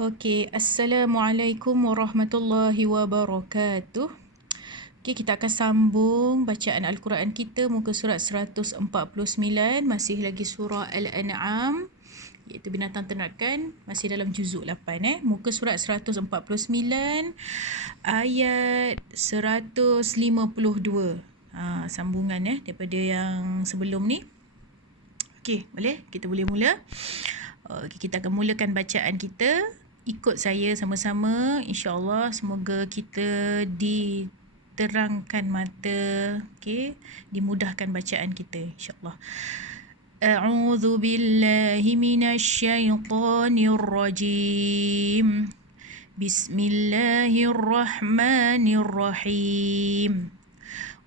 Okey, Assalamualaikum warahmatullahi wabarakatuh. Okey, kita akan sambung bacaan Al-Quran kita muka surat 149, masih lagi surah Al-An'am, iaitu binatang ternakan, masih dalam juzuk 8 muka surat 149 ayat 152. Sambungan daripada yang sebelum ni. Okey, boleh? Kita boleh mula. Okay, kita akan mulakan bacaan kita. Ikut saya sama-sama. InsyaAllah semoga kita diterangkan mata. Okay, dimudahkan bacaan kita. InsyaAllah. A'udzu billahi minasyaitonir rajim. Bismillahirrahmanirrahim.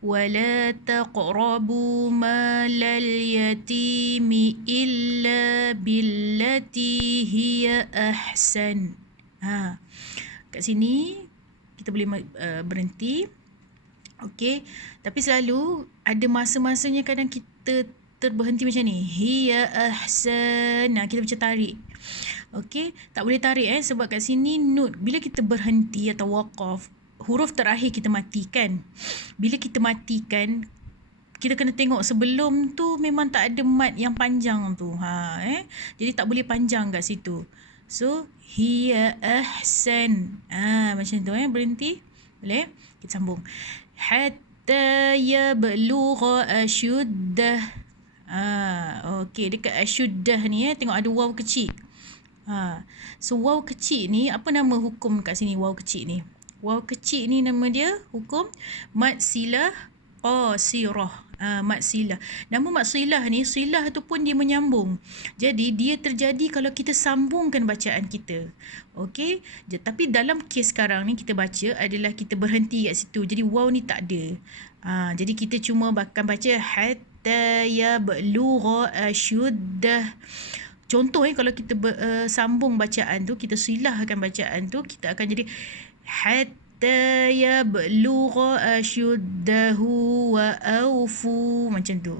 ولا تقربوا مال اليتيم إلا بالتي هي أحسن. Kat sini kita boleh berhenti. Okey, tapi selalu ada masa-masanya kadang kita terberhenti macam ni. Hiya ahsan. Kita macam tarik. Okey, tak boleh tarik sebab kat sini note bila kita berhenti atau waqaf, huruf terakhir kita matikan. Bila kita matikan, kita kena tengok sebelum tu memang tak ada mat yang panjang tu. Jadi tak boleh panjang kat situ. So, hiya ahsan. Macam tu berhenti. Boleh? Kita sambung. Hatta yablugha ashuddah. Okey, dekat ashuddah ni tengok ada waw kecil. So waw kecil ni, apa nama hukum kat sini waw kecil ni? Waw kecil ni nama dia hukum mad silah qasirah. Mad silah. Nama mad silah ni, silah tu pun dia menyambung. Jadi dia terjadi kalau kita sambungkan bacaan kita. Okey? Tapi dalam kes sekarang ni kita baca adalah kita berhenti kat situ. Jadi waw ni tak ada. Jadi kita cuma akan baca hatta yablugha ashuddah. Contoh kalau kita sambung bacaan tu, kita silahkan bacaan tu, kita akan jadi hatta yablugha ashuddahu wa awfu, macam tu.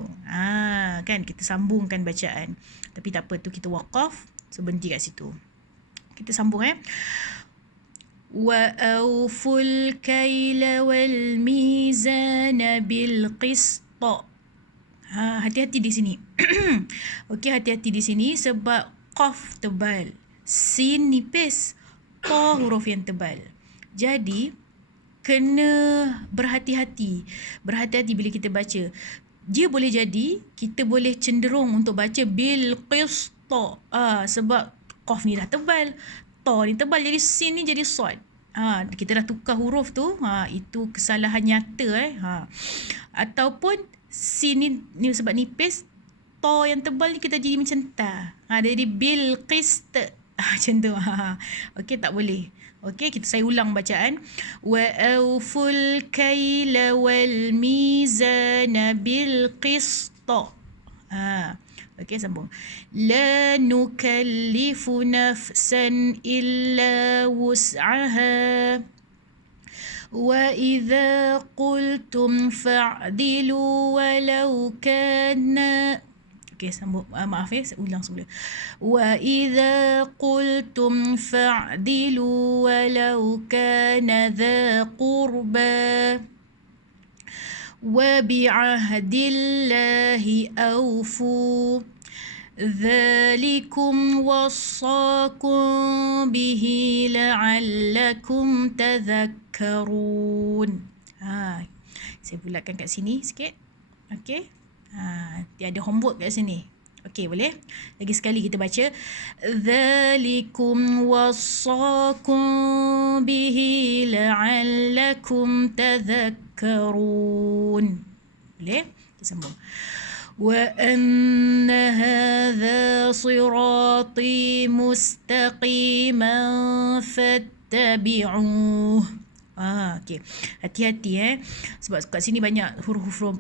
Kan kita sambungkan bacaan. Tapi tak apa tu, kita waqaf, so berhenti kat situ. Kita sambung wa awful kaila wal mizana bil qist. Hati-hati di sini. Okey, hati-hati di sini sebab qaf tebal, sin nipis, ta huruf yang tebal. Jadi kena berhati-hati. Berhati-hati bila kita baca. Dia boleh jadi kita boleh cenderung untuk baca bil qista. Sebab qaf ni dah tebal, ta ni tebal, jadi sin ni jadi sad. Kita dah tukar huruf tu. Itu kesalahan nyata. Ataupun sin ni sebab nipis, ta yang tebal ni kita jadi macam ta. Jadi bil qist. Macam tu. Okey, tak boleh. Okey, saya ulang bacaan. Wa awful kaila wal mizana bil qist. Okey, sambung. La nukallifu nafsan illa wus'aha. وَإِذَا قُلْتُمْ فَاعْدِلُوا وَلَوْ كَانَ. Okey, sambung. Maaf saya ulang semula. وَإِذَا قُلْتُمْ فَاعْدِلُوا وَلَوْ كَانَ ذَا قُرْبَى وَبِعَهْدِ اللَّهِ أَوْفُوا ذَلِكُمْ وَصَّاكُمْ بِهِ لَعَلَّكُمْ تَذَكَّرُونَ. Saya bulatkan kat sini sikit. Okey. Dia ada homework kat sini. Okey, boleh? Lagi sekali kita baca. ذَلِكُمْ وَصَّاكُمْ بِهِ لَعَلَّكُمْ تَذَكَّرُونَ. Boleh? Kita sambung. وَأَنَّ هَذَا صِرَاطِي مُسْتَقِيمًا فَاتَّبِعُوهُ. Okey. Hati-hati sebab kat sini banyak huruf-huruf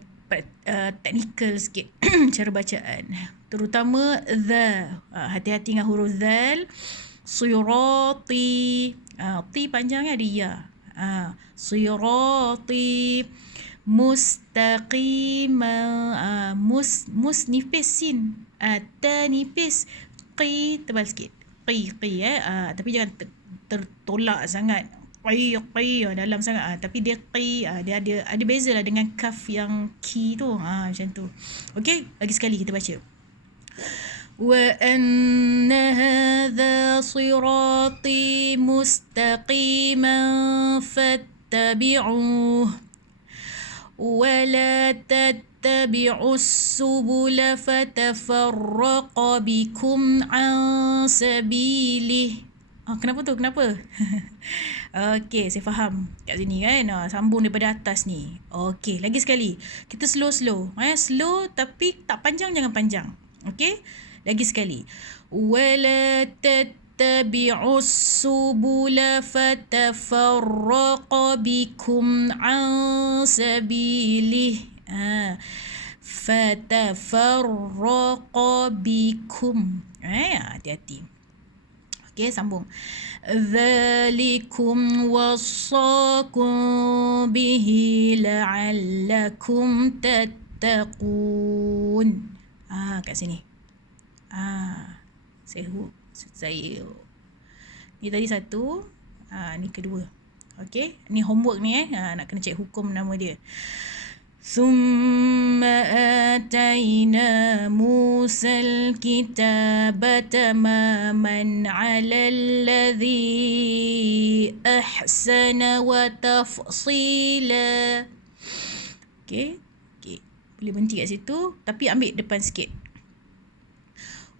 teknikal sikit cara bacaan. Terutama the. Hati-hati dengan huruf zal. Sirati. Ti panjang ada ya. Sirati mustaqima. Mus nipis sin. Ta nipis. Qi tebal sikit. qi tapi jangan tertolak sangat qi dalam sangat tapi dia qi dia ada beza lah dengan kaf yang ki tu macam tu. Okey, lagi sekali kita baca. Wa anna hadha sirati mustaqiman fattabi'uhu wa la tattabi'us subula fatafarraqa bikum an sabilih. Kenapa tu? Kenapa? Okey, saya faham kat sini kan. Sambung daripada atas ni. Okey, lagi sekali. Kita slow. Slow tapi tak panjang, jangan panjang. Okey? Lagi sekali. Wala tattabi'us subula fatafarraqa bikum an sabilih. Fatafarraqa bikum. Hati-hati. Okey, sambung. Dzalikum wassakum bihi la'allakum tattaqun. Kat sini. Saya ni tadi satu, ni kedua. Okey, ni homework ni nak kena cek hukum nama dia. ثم آتينا موسى الكتاب تماما على الذي أحسن وتفصيلا. Okay. Boleh berhenti kat situ, tapi ambil depan sikit.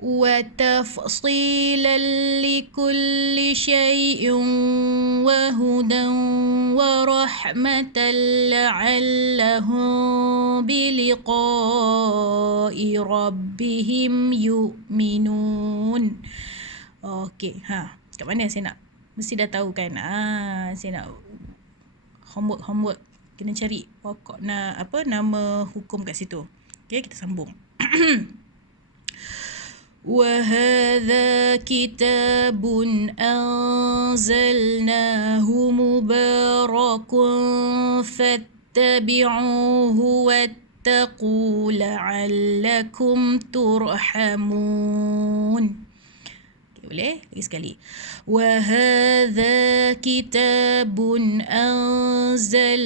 وتفصيلا لكل شيء وهدى ورحمة لعلهم بلقاء ربهم يؤمنون. Okey, kat mana saya nak? Mesti dah tahu kan? Saya nak homework. Kena cari pokok nama hukum kat situ. Okey, kita sambung. وهذا كتاب أنزلناه مبارك فاتبعوه واتقوا لعلكم ترحمون. Boleh? Lagi sekali. وهذا كتاب أنزلناه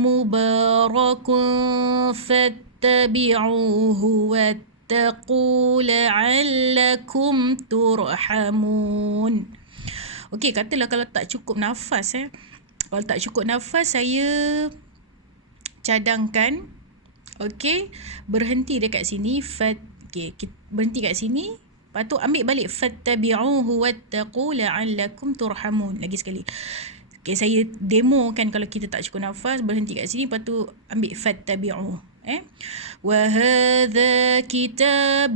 مبارك فاتبعوه واتقوا لعلكم ترحمون. Okey, katalah kalau tak cukup nafas Kalau tak cukup nafas, saya cadangkan. Okey, berhenti dekat sini. Okey, berhenti kat sini. Lepas tu ambil balik fattabi'uhu wattaqu la'allakum turhamun. Lagi sekali. Okey, saya demokan kalau kita tak cukup nafas, berhenti kat sini, lepas tu ambil fattabi'uhu. وهذا كتاب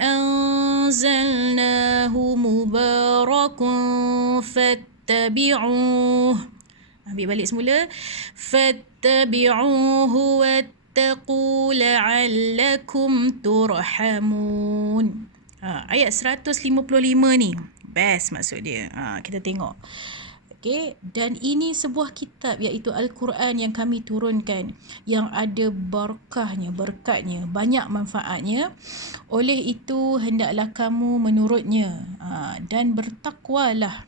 أنزلناه مبارك فاتبعوه. Ambil balik semula. فاتبعوه واتقوا لعلكم ترحمون. Ayat 155 ni best maksud dia. Kita tengok. Okay. Dan ini sebuah kitab, iaitu Al-Quran yang kami turunkan, yang ada berkatnya, banyak manfaatnya. Oleh itu hendaklah kamu menurutnya dan bertakwalah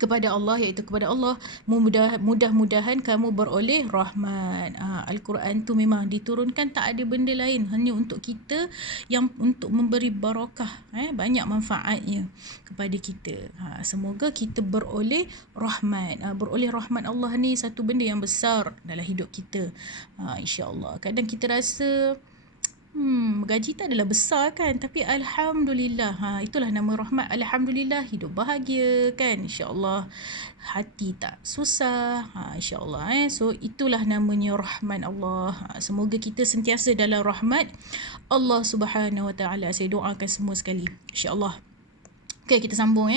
kepada Allah, iaitu kepada Allah, mudah-mudahan kamu beroleh rahmat. Al-Quran tu memang diturunkan, tak ada benda lain, hanya untuk kita, yang untuk memberi barakah, banyak manfaatnya kepada kita. Semoga kita beroleh rahmat. Beroleh rahmat Allah ni satu benda yang besar dalam hidup kita, insya-Allah. Kadang kita rasa gaji tak adalah besar kan, tapi alhamdulillah, itulah nama rahmat. Alhamdulillah hidup bahagia kan, insya-Allah. Hati tak susah, insya-Allah. So itulah namanya rahmat Allah. Semoga kita sentiasa dalam rahmat Allah Subhanahu Wa Taala. Saya doakan semua sekali, insya-Allah. Okey, kita sambung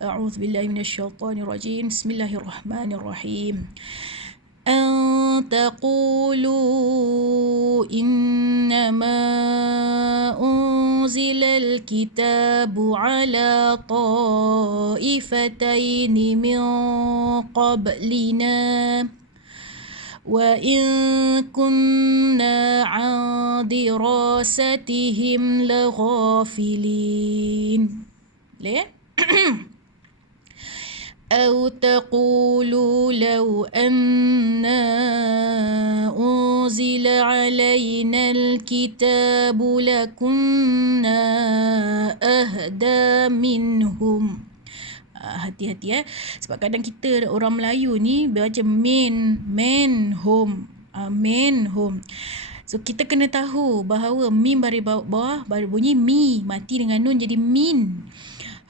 A'udzu billahi minasyaitonir rajim. Bismillahirrahmanirrahim. أن تقولوا إنما أنزل الكتاب على طائفتين من قبلنا وإن كنا عن دراستهم لغافلين. ليه؟ أو تقولوا لو أنا أنزل علينا الكتاب لكنا أهدى منهم. Hati-hati sebab kadang kita orang Melayu ni baca men home. So kita kena tahu bahawa mim baris bawah baru bunyi mi, mati dengan nun jadi min.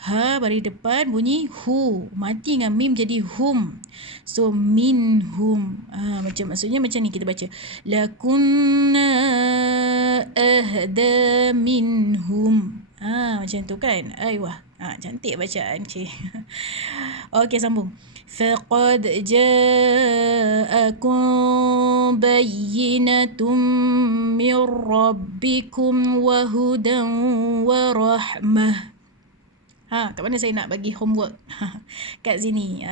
Ha baris depan bunyi hu, mati dengan mim jadi hum. So minhum. Maksudnya macam ni kita baca. Lakunna ahda minhum. Macam tu kan? Aywah. Cantik bacaan cik. Okey, sambung. Faqad ja'akum bayyinatun min rabbikum wa hudan wa rahmah. Kat mana saya nak bagi homework? Kat sini.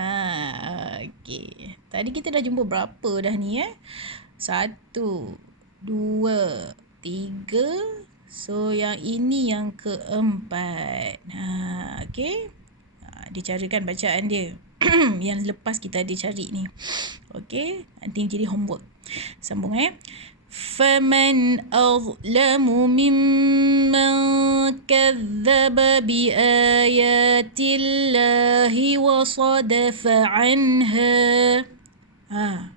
Okey. Tadi kita dah jumpa berapa dah ni 1, 2, 3. So yang ini yang keempat. Okey. Dia carikan bacaan dia. Yang lepas kita ada cari ni. Okey. Nanti jadi homework. Sambung فَمَنْ أَظْلَمُ مِمَّنْ كَذَّبَ بِآيَاتِ اللَّهِ وَصَدَفَ عَنْهَا.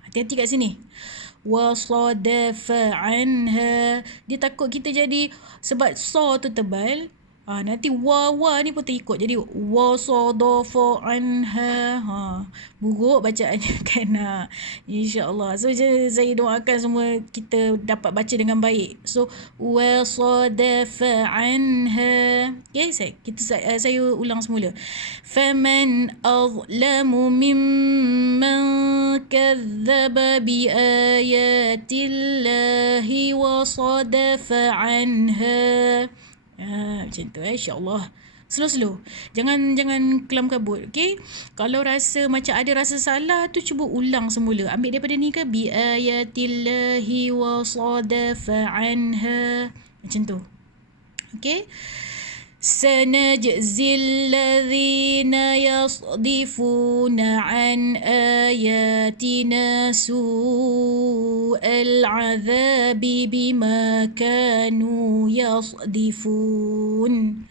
Hati-hati kat sini. وَصَدَفَ عَنْهَا. Dia takut kita jadi, sebab so tu tebal, nanti wa ni pun terikut. Jadi wasadafa anha. Buruk bacaannya kan. InsyaAllah. So saya doakan semua kita dapat baca dengan baik. So wasadafa anha. Okay, saya ulang semula. Faman azlamu mimman kadzdzaba biayatillahi wasadafa anha. Macam tu insya-Allah. Slow. Jangan kelam kabut. Okey. Kalau rasa macam ada rasa salah tu cuba ulang semula. Ambil daripada ni ke bi ayatillahi wa sadafa anha. Macam tu. Okey. Sanajzil ladzina yasdifuna an ayatina su'al azabi bima kanu yasdifun.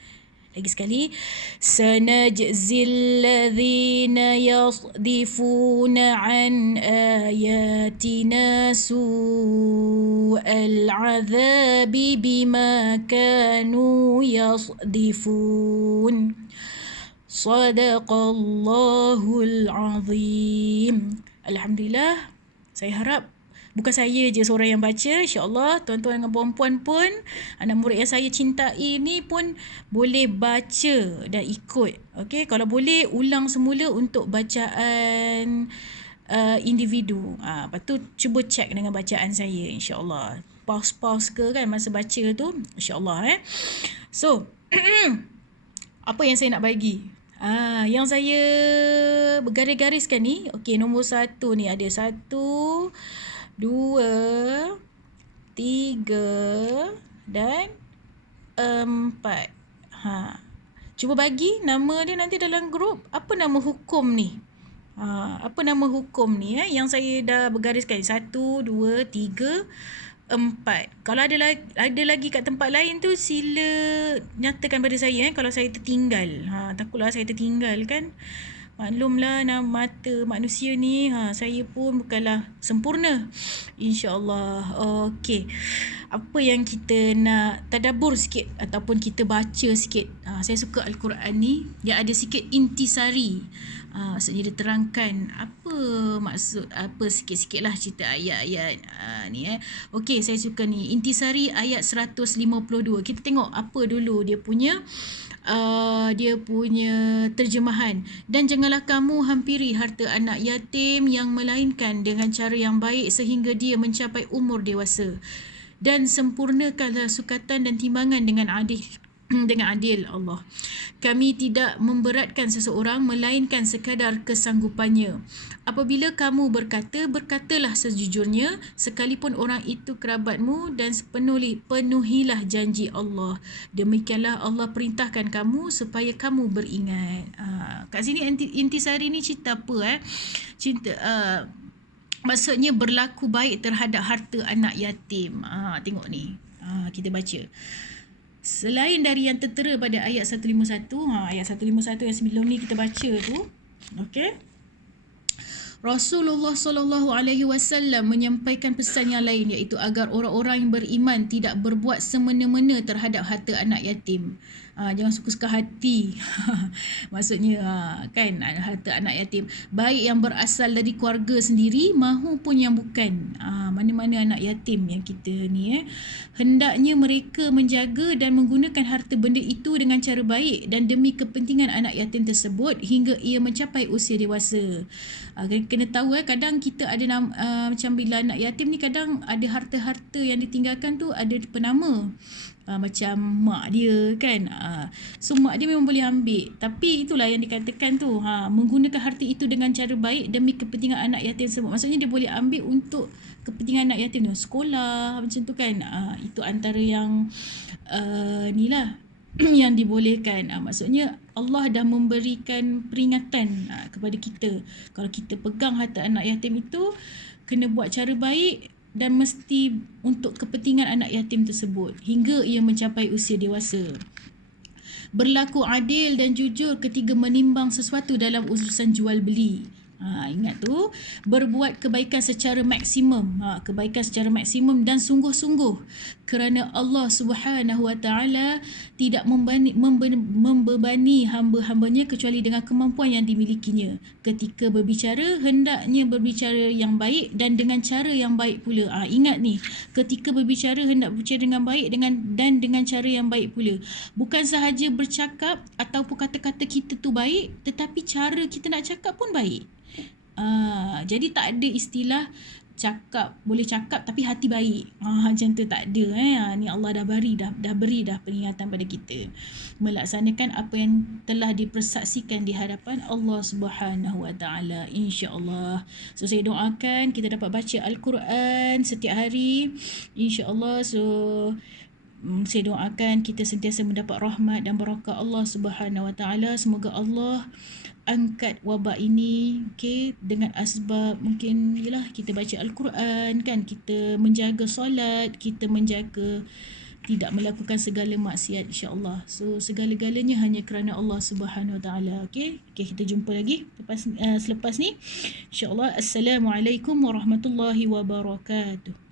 Lagi sekali. Sanajzil ladzina yasdifuna an ayatina su'al azabi bima kanu yasdifun. Sadaqallahul azim. Alhamdulillah. Saya harap bukan saya je seorang yang baca. InsyaAllah tuan-tuan dan puan-puan pun, anak murid yang saya cintai ni pun boleh baca dan ikut. Okey, kalau boleh ulang semula untuk bacaan individu. Lepas tu cuba check dengan bacaan saya insyaAllah. Pause ke kan masa baca tu. InsyaAllah So apa yang saya nak bagi? Yang saya bergaris-gariskan ni. Okey, nombor 1 ni ada 1, 2, 3 dan 4. Cuba bagi nama dia nanti dalam grup. Apa nama hukum ni? Apa nama hukum ni yang saya dah bergariskan? 1, 2, 3, 4. Kalau ada lagi kat tempat lain tu sila nyatakan pada saya kalau saya tertinggal. Takutlah saya tertinggal kan. Maklumlah mata manusia ni, saya pun bukanlah sempurna. InsyaAllah. Okey. Apa yang kita nak tadabbur sikit ataupun kita baca sikit. Saya suka Al-Quran ni. Dia ada sikit intisari. Maksudnya dia terangkan apa maksud, apa sikit-sikit lah cerita ayat-ayat ni Okey, saya suka ni. Intisari ayat 152. Kita tengok apa dulu dia punya terjemahan. Dan janganlah kamu hampiri harta anak yatim yang melainkan dengan cara yang baik sehingga dia mencapai umur dewasa. Dan sempurnakanlah sukatan dan timbangan dengan adil. dengan adil Allah. Kami tidak memberatkan seseorang melainkan sekadar kesanggupannya. Apabila kamu berkata, berkatalah sejujurnya sekalipun orang itu kerabatmu dan penuhilah janji Allah. Demikianlah Allah perintahkan kamu supaya kamu beringat. Kat sini intisari ni cerita apa? Maksudnya berlaku baik terhadap harta anak yatim. Tengok ni. Kita baca. Selain dari yang tertera pada ayat 151, ayat 151 yang sebelum ni kita baca tu, okey. Rasulullah SAW menyampaikan pesan yang lain, iaitu agar orang-orang yang beriman tidak berbuat semena-mena terhadap harta anak yatim. Jangan suka-suka hati. Maksudnya kan, harta anak yatim, baik yang berasal dari keluarga sendiri maupun yang bukan. Mana-mana anak yatim yang kita ni hendaknya mereka menjaga dan menggunakan harta benda itu dengan cara baik dan demi kepentingan anak yatim tersebut hingga ia mencapai usia dewasa. Kena tahu kadang kita ada macam bila anak yatim ni kadang ada harta-harta yang ditinggalkan tu ada penama. Macam mak dia kan, so mak dia memang boleh ambil, tapi itulah yang dikatakan tu, menggunakan harta itu dengan cara baik demi kepentingan anak yatim tersebut. Maksudnya dia boleh ambil untuk kepentingan anak yatim tu, sekolah macam tu kan. Itu antara yang ni lah yang dibolehkan. Maksudnya Allah dah memberikan peringatan kepada kita, kalau kita pegang harta anak yatim itu kena buat cara baik dan mesti untuk kepentingan anak yatim tersebut hingga ia mencapai usia dewasa. Berlaku adil dan jujur ketika menimbang sesuatu dalam urusan jual beli. Ingat tu, berbuat kebaikan secara maksimum, kebaikan secara maksimum dan sungguh-sungguh, kerana Allah Subhanahu Wa Taala tidak membebani hamba-hambanya kecuali dengan kemampuan yang dimilikinya. Ketika berbicara, hendaknya berbicara yang baik dan dengan cara yang baik pula. Ingat ni, ketika berbicara hendak berbicara dengan baik dan dengan cara yang baik pula. Bukan sahaja bercakap ataupun kata-kata kita tu baik, tetapi cara kita nak cakap pun baik. Jadi tak ada istilah cakap, boleh cakap tapi hati baik. Macam tu tak ada. Ni Allah dah beri dah peringatan pada kita. Melaksanakan apa yang telah dipersaksikan di hadapan Allah Subhanahu Wa Taala, insya-Allah. So saya doakan kita dapat baca Al-Quran setiap hari, insya-Allah. So saya doakan kita sentiasa mendapat rahmat dan barakah Allah Subhanahu Wa Taala. Semoga Allah angkat wabak ini, dengan asbab mungkin ialah kita baca Al-Quran kan, kita menjaga solat, kita menjaga tidak melakukan segala maksiat, insya-Allah. So segala-galanya hanya kerana Allah Subhanahu Wa Taala. Okey, kita jumpa lagi selepas ni, insya-Allah. Assalamualaikum warahmatullahi wabarakatuh.